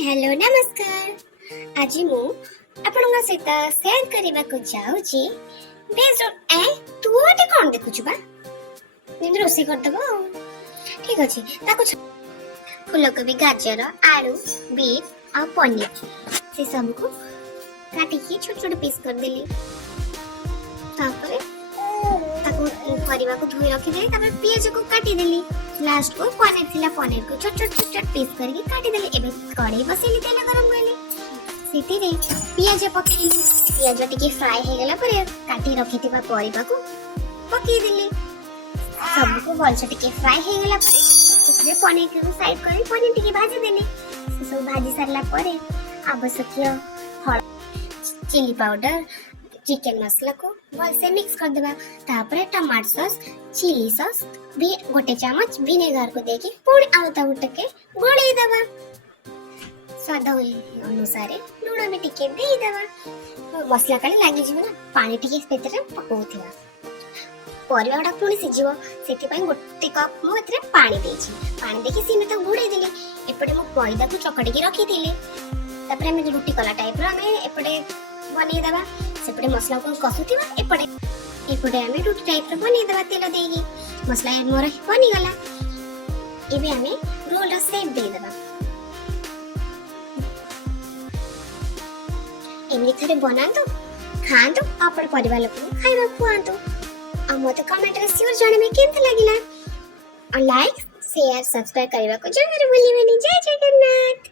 Hello नमस्कार। आज मु आपनका सहित शेयर करबा को चाहूची बेस्ड ऑन तू ओटे कोन देखुछु बा निंद रोसे कर दबो ठीक अछि ताको फूलकोबी गाजर आलू बीट और पनीर से सब को काटी के छोट छोट पीस कर देली तापर ताको परिवा को धोई रखी दे तापर प्याज को काटी देली लास्ट को पनीर थिला पनीर को छोट छोट पीस करके काटी देली एबे कढ़ाई बसेली तेल गरम होइली सिटी रे प्याज पकेली प्याज टिके फ्राई हे गेला पर काटी रखिथिबा परिवा को पके देली सब को भलसे टिके फ्राई हे गेला पर उसरे पनीर को साइड करी पनीर टिके भाजी देली से सब भाजी सरला पर आवश्यक हळद चिली पाउडर चिकन मसाला को भलसे मिक्स कर देबा तापर टमाटर सॉस चिली सॉस भी गोटे चम्मच विनेगर को देके पूरी आउता उठके गोळेई देबा स्वाद अनुसार लूण भी टिके देई देबा मसाला काले लागी जिवो ना पानी टिके पेतरे पकोथिबा परिवाडा पुणी सिजिवो सेति पई गोटे कप मु एतरे पानी देछि पानी देखि सीमे तो गुडे देली एपटे मु मैदा को चकडी के रखी देली तापर हम रोटी कला टाइप रो हमें एपटे बनी देबा सेपटे मसला को कसुथिबा एपटे हमें रोटी टाइप रो बनी देबा तेल देगी मसला मोर बनी गला एबे हमें रोल शेप दे देबा एमनी थरे बनातो खातो आपन परिवार लोग खाइबा खुआतो आ मते कमेंट रे श्योर जाने में केमते लागिला और लाइक शेयर सब्सक्राइब करबा को जरूर भूलिबेनी। जय जगन्नाथ।